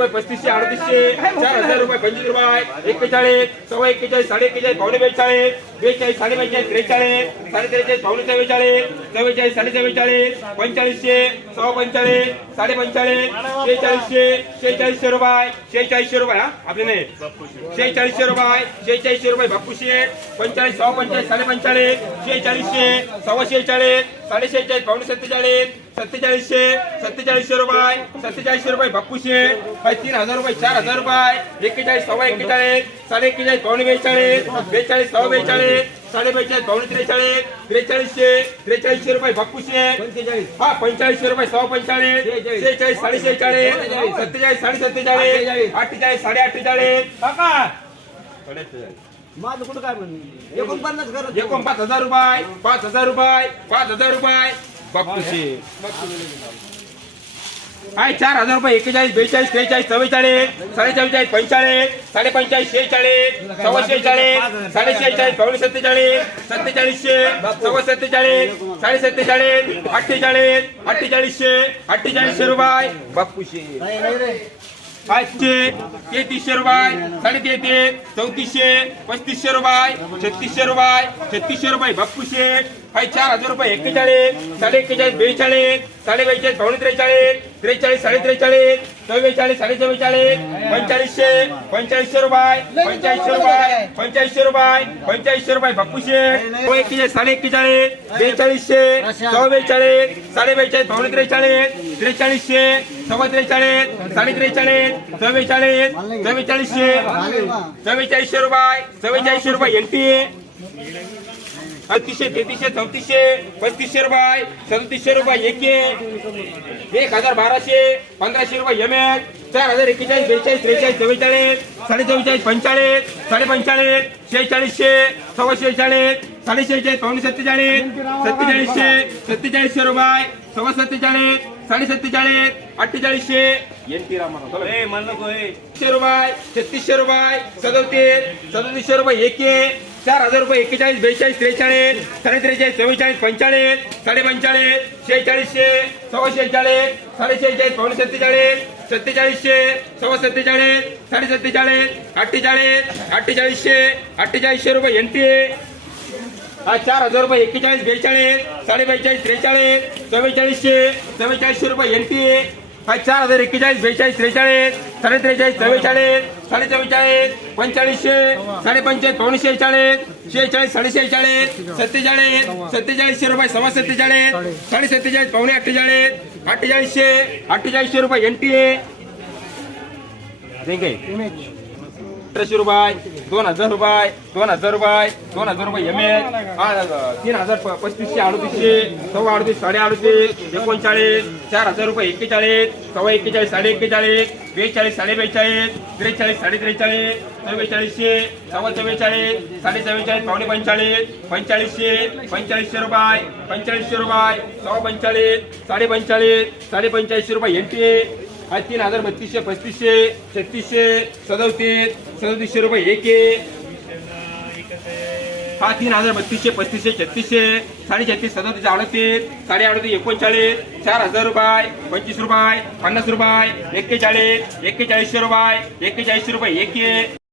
रुपये पस्तीसशे अडतीसशे चार हजार रुपये पंचवीस रुपये एक्केचाळीस सव्वा एक्केचाळीस साडे एक्केचाळीस पावणे बेचाळीस बेचाळीस साडे बेचाळीस त्रेचाळीस साडे त्रेचाळीस पावणे चव्वेचाळीस चव्वेचाळीस साडे चव्वेचाळीस पंचेचाळीसशे सव्वा पंचेचाळीस साडे पंचेचाळीस शेहेचाळीसशे शेहेचाळीसशे रुपये शेहेचाळीसशे रुपये हा आपले नाही. शेहेचाळीसशे रुपये शेहेचाळीसशे रुपये बापूशे पंचेचाळीस सव्वा पंचाळीस साडे पंचेचाळीस शेहेचाळीसशे सव्वा शेहेचाळीस साडे शेहेचाळीस पावणे सत्तेचाळीस सत्तेचाळीसशे सत्तेचाळीसशे रुपये सत्तेचाळीसशे रुपये बापूशे तीन हजार रुपये चार हजार रुपये एक्केचाळीस सव्वा एक्केचाळीस साडे एक्केचाळीस पावणे बेचाळीस बेचाळीस सव्वा बेचाळीस साडे बेचाळीस पावणे त्रेचाळीस त्रेचाळीसशे त्रेचाळीसशे रुपये बापूशे हा पंचेचाळीसशे रुपये सव्वा पंचेचाळीस शेहेचाळीस साडे शेहेचाळीस सत्तेचाळीस साडे सत्तेचाळीस अठ्ठेचाळीस. साडे अठ्ठेचाळीस. काका! माझं कुठं काय म्हणणं? एकोणपन्नास करत एकूण पाच हजार रुपये पाच हजार रुपये पाच हजार रुपये बापूशे आहे चार हजार रुपये एक्केचाळीस बेचाळीस त्रेचाळीस चव्वेचाळीस साडे चव्वेचाळीस पंचेचाळीस साडे पंचेचाळीस शेहेचाळीस सव्वा शेहेचाळीस साडे शेहेचाळीस पावणे सत्तेचाळीस सत्तेचाळीसशे सव्वा सत्तेचाळीस साडे सत्तेचाळीस अठ्ठेचाळीस अठ्ठेचाळीसशे अठ्ठेचाळीसशे रुपये. बापूशे पाचशे तेहतीसशे रुपये साडेतेहतीस चौतीसशे पस्तीसशे रुपये छत्तीसशे रुपये छत्तीसशे रुपये बापूशे हाय चार हजार रुपये एक्केचाळीस साडे एक्केचाळीस बेचाळीस साडे बेचाळीस पावणे त्रेचाळीस त्रेचाळीस साडे त्रेचाळीस चव्वेचाळीस साडे चव्वेचाळीस पंचेचाळीसशे पंचाळीसशे रुपये पंचाळीसशे रुपये पंचाळीसशे रुपये पंचाळीसशे रुपये बापूशे हो एक्केचाळीस साडे एक्केचाळीस बेचाळीसशे चव्वेचाळीस साडे बेचाळीस पावणे त्रेचाळीस त्रेचाळीसशे त्रेचाळीस साडे त्रेचाळीस चव्वेचाळीस चव्वेचाळीसशे चव्वेचाळीसशे रुपये चव्वेचाळीसशे रुपये एनटीए टी अडतीसशे तेहतीसशे चौतीसशे पस्तीसशे रुपये सदतीसशे रुपये एके. एक हजार बाराशे पंधराशे रुपये एम एच चार हजार एक्केचाळीस बेचाळीस त्रेचाळीस चव्वेचाळीस साडे चव्वेचाळीस पंचेचाळीस साडे पंचाळीस शेहेचाळीसशे सव्वा शेहेचाळीस साडे शेहेचाळीस पावणे सत्तेचाळीस सत्तेचाळीसशे सत्तेचाळीसशे रुपये सव्वा सत्तेचाळीस साडे सत्तेचाळीस अठ्ठेचाळीसशे एन टी छत्तीसशे रुपये छत्तीसशे रुपये सदोतीस सदोतीसशे रुपये एके चार हजार रुपये एक्केचाळीस बेचाळीस त्रेचाळीस साडे त्रेचाळीस चव्वेचाळीस पंचेचाळीस साडे पंचेचाळीस शेहेचाळीसशे सव्वा शेहेचाळीस साडे शेहेचाळीस पावणे सत्तेचाळीस सत्तेचाळीसशे सव्वा सत्तेचाळीस साडे सत्तेचाळीस अठ्ठेचाळीस अठ्ठेचाळीसशे अठ्ठेचाळीसशे रुपये एन टी हा चार हजार रुपये एक्केचाळीस बेचाळीस साडे बेचाळीस त्रेचाळीस चव्वेचाळीसशे चव्वेचाळीसशे रुपये एन टी हा चार हजार एक्केचाळीस बेचाळीस त्रेचाळीस साडे त्रेचाळीस चव्वेचाळीस साडे चव्वेचाळीस पंचेचाळीसशे साडे पंचाळीस पावणे शेहेचाळीस शेहेचाळीस साडे शेहेचाळीस सत्तेचाळीस सत्तेचाळीसशे रुपये सव्वा सत्तेचाळीस साडे सत्तेचाळीस पावणे अठ्ठेचाळीस अठ्ठेचाळीसशे अठ्ठेचाळीसशे रुपये एन टी अठराशे रुपये दोन हजार रुपये दोन हजार रुपये दोन हजार रुपये एम एच तीन हजार प- पस्तीसशे अडतीसशे सव्वा अडतीस साडे अडतीस एकोणचाळीस चार हजार रुपये एक्केचाळीस सव्वा एक्केचाळीस साडे एक्केचाळीस बेचाळीस साडे बेचाळीस त्रेचाळीस साडे त्रेचाळीस चव्वेचाळीसशे सव्वा चव्वेचाळीस साडे चव्वेचाळीस पावणे पंचाळीस पंचाळीसशे पंचाळीसशे रुपये पंचाळीसशे रुपये सव्वा पंचाळीस साडे पंचाळीस साडे पंचाळीसशे रुपये एम पी हा तीन हजार बत्तीसशे पस्तीसशे छत्तीसशे सदोतीस सदोतीसशे रुपये एके हा तीन हजार बत्तीसशे पस्तीसशे छत्तीसशे साडे छत्तीस सदोतीस अडतीस साडे अडतीस एकोणचाळीस चार हजार रुपये पंचवीस रुपये पन्नास रुपये एक्केचाळीस एक्केचाळीसशे रुपये एक्केचाळीसशे रुपये एके.